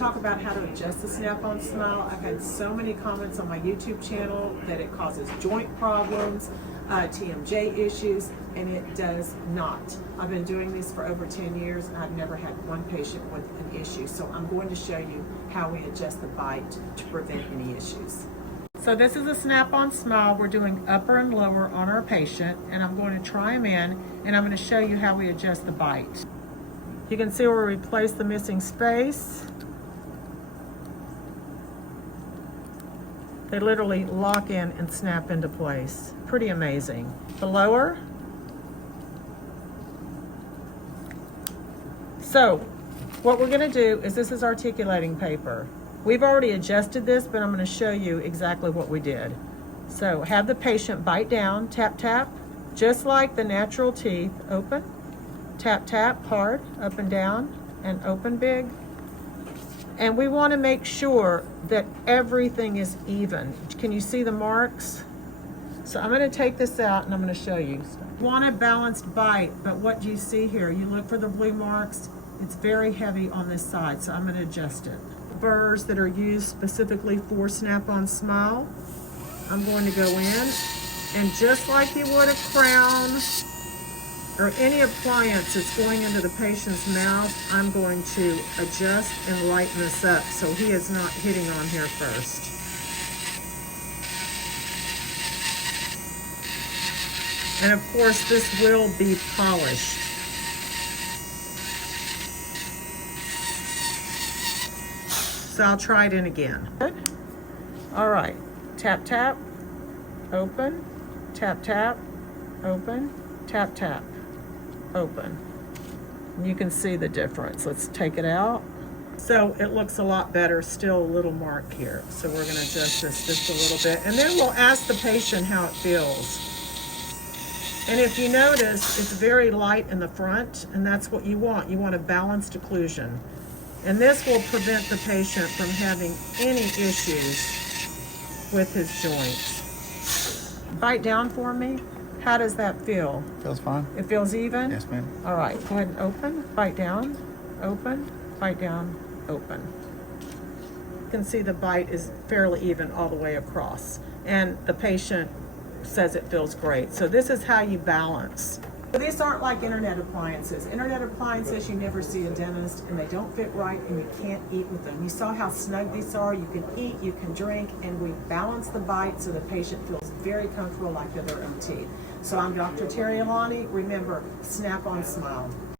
talk about how to adjust the Snapon Smile. I've had so many comments on my YouTube channel that it causes joint problems, TMJ issues, and it does not. I've been doing this for over 10 years and I've never had one patient with an issue. So I'm going to show you how we adjust the bite to prevent any issues. So this is a Snap-on Smile. We're doing upper and lower on our patient, and I'm going to try them in, and I'm going to show you how we adjust the bite. You can see where we replace the missing space. They literally lock in and snap into place. Pretty amazing. The lower. So what we're going to do is, this is articulating paper. We've already adjusted this, but I'm going to show you exactly what we did. So have the patient bite down, tap, tap, just like the natural teeth. Open, tap, tap, hard, up and down, and open big. And we want to make sure that everything is even. Can you see the marks? So I'm going to take this out and I'm going to show you. You want a balanced bite, but what do you see here? You look for the blue marks. It's very heavy on this side, so I'm going to adjust it. Burrs that are used specifically for Snap-on Smile, I'm going to go in, and just like you would a crown or any appliance that's going into the patient's mouth, I'm going to adjust and lighten this up so he is not hitting on here first. And of course, this will be polished. So I'll try it in again. Good. All right, tap, tap, open, tap, tap, open, tap, tap, open. And you can see the difference. Let's take it out. So it looks a lot better, still a little mark here. So we're gonna adjust this just a little bit, and then we'll ask the patient how it feels. And if you notice, it's very light in the front, and that's what you want. You want a balanced occlusion. And this will prevent the patient from having any issues with his joints. Bite down for me. How does that feel? Feels fine. It feels even? Yes, ma'am. All right, go ahead and open, bite down, open, bite down, open. You can see the bite is fairly even all the way across. And the patient says it feels great. So this is how you balance. These aren't like internet appliances. Internet appliances, you never see a dentist and they don't fit right and you can't eat with them. You saw how snug these are. You can eat, you can drink, and we balance the bite so the patient feels very comfortable like they're their own teeth. So I'm Dr. Terri Alani. Remember, Snap-on Smile.